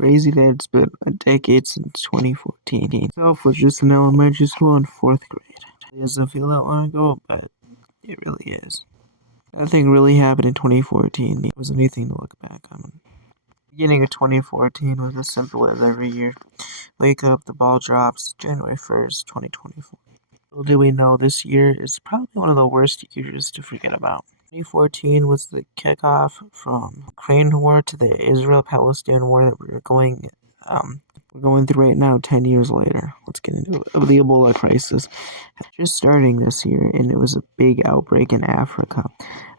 Crazy that it's been a decade since 2014. Itself was just in elementary school in 4th grade. It doesn't feel that long ago, but it really is. Nothing really happened in 2014. It wasn't anything to look back on. The beginning of 2014 was as simple as every year. Wake up, the ball drops, January 1st, 2024. Little do we know this year is probably one of the worst years to forget about. 2014 was the kickoff from Ukraine war to the Israel-Palestine war that we're going through right now 10 years later. Let's get into it. The Ebola crisis. Just starting this year, and it was a big outbreak in Africa,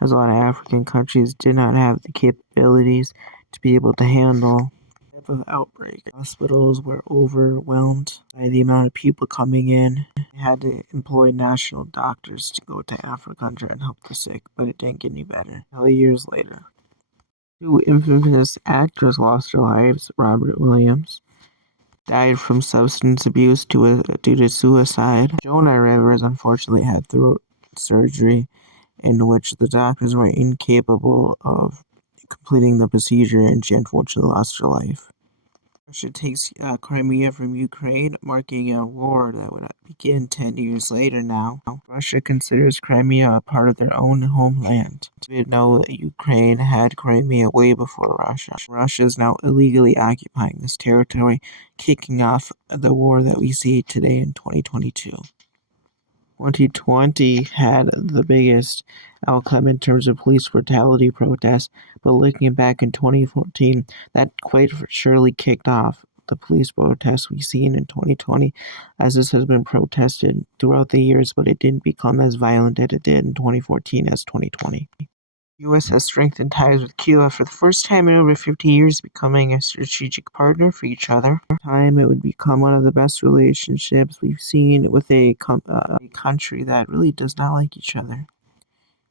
as a lot of African countries did not have the capabilities to be able to handle the type of outbreak. Hospitals were overwhelmed by the amount of people coming in. They had to employ national doctors to go to Africa and try and help the sick, but it didn't get any better. Years later, 2 infamous actors lost their lives. Robert Williams died from substance abuse due to suicide. Jonah Rivers unfortunately had throat surgery in which the doctors were incapable of completing the procedure, and she unfortunately lost her life. Russia takes Crimea from Ukraine, marking a war that would begin 10 years later now. Russia considers Crimea a part of their own homeland. We know that Ukraine had Crimea way before Russia. Russia is now illegally occupying this territory, kicking off the war that we see today in 2022. 2020 had the biggest outcome in terms of police brutality protests, but looking back in 2014, that quite surely kicked off the police protests we've seen in 2020, as this has been protested throughout the years, but it didn't become as violent as it did in 2014 as 2020. The U.S. has strengthened ties with Cuba for the first time in over 50 years, becoming a strategic partner for each other. Time it would become one of the best relationships we've seen with a country that really does not like each other.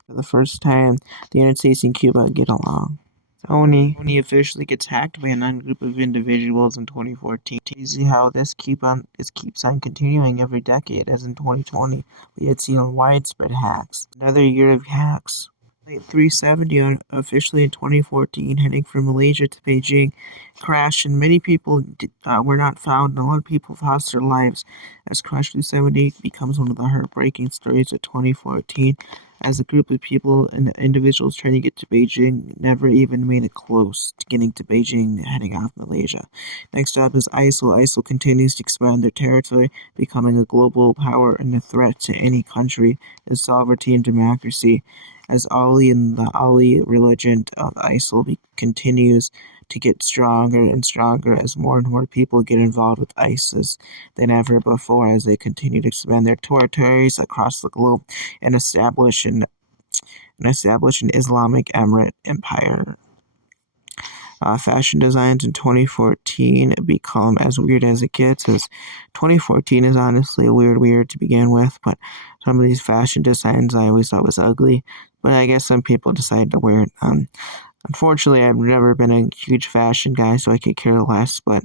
For the first time, the United States and Cuba get along. Sony officially gets hacked by a non-group of individuals in 2014. Easy how this keeps on continuing every decade, as in 2020 we had seen widespread hacks. Another year of hacks. Flight 370 officially in 2014, heading from Malaysia to Beijing, crashed, and many people were not found, and a lot of people lost their lives, as Crash 370 becomes one of the heartbreaking stories of 2014, as a group of people and individuals trying to get to Beijing never even made it close to getting to Beijing, heading off Malaysia. Next up is ISIL. ISIL continues to expand their territory, becoming a global power and a threat to any country, as sovereignty and democracy, as Ali and the Ali religion of ISIL continues to get stronger and stronger as more and more people get involved with ISIS than ever before, as they continue to expand their territories across the globe and establish an Islamic Emirate empire. Fashion designs in 2014 become as weird as it gets, as 2014 is honestly a weird to begin with, but some of these fashion designs I always thought was ugly, but I guess some people decide to wear it. Unfortunately, I've never been a huge fashion guy, so I could care less, but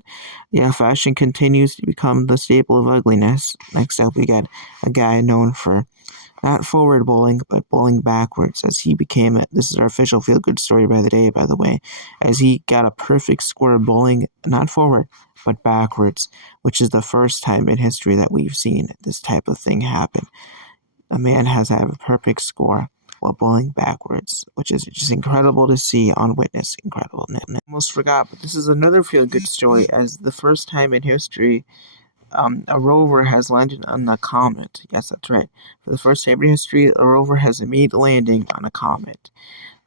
yeah, fashion continues to become the staple of ugliness. Next up, we got a guy known for not forward bowling, but bowling backwards, as he became this is our official feel-good story by the day, by the way, as he got a perfect score bowling, not forward, but backwards, which is the first time in history that we've seen this type of thing happen. A man has had a perfect score while bowling backwards, which is just incredible to see on Witness. Incredible. I almost forgot, but this is another feel-good story, as the first time in history a rover has landed on a comet. Yes, that's right. For the first time in history, a rover has made a landing on a comet.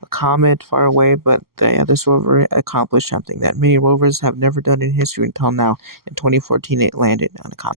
A comet far away, but this rover accomplished something that many rovers have never done in history until now. In 2014, it landed on a comet.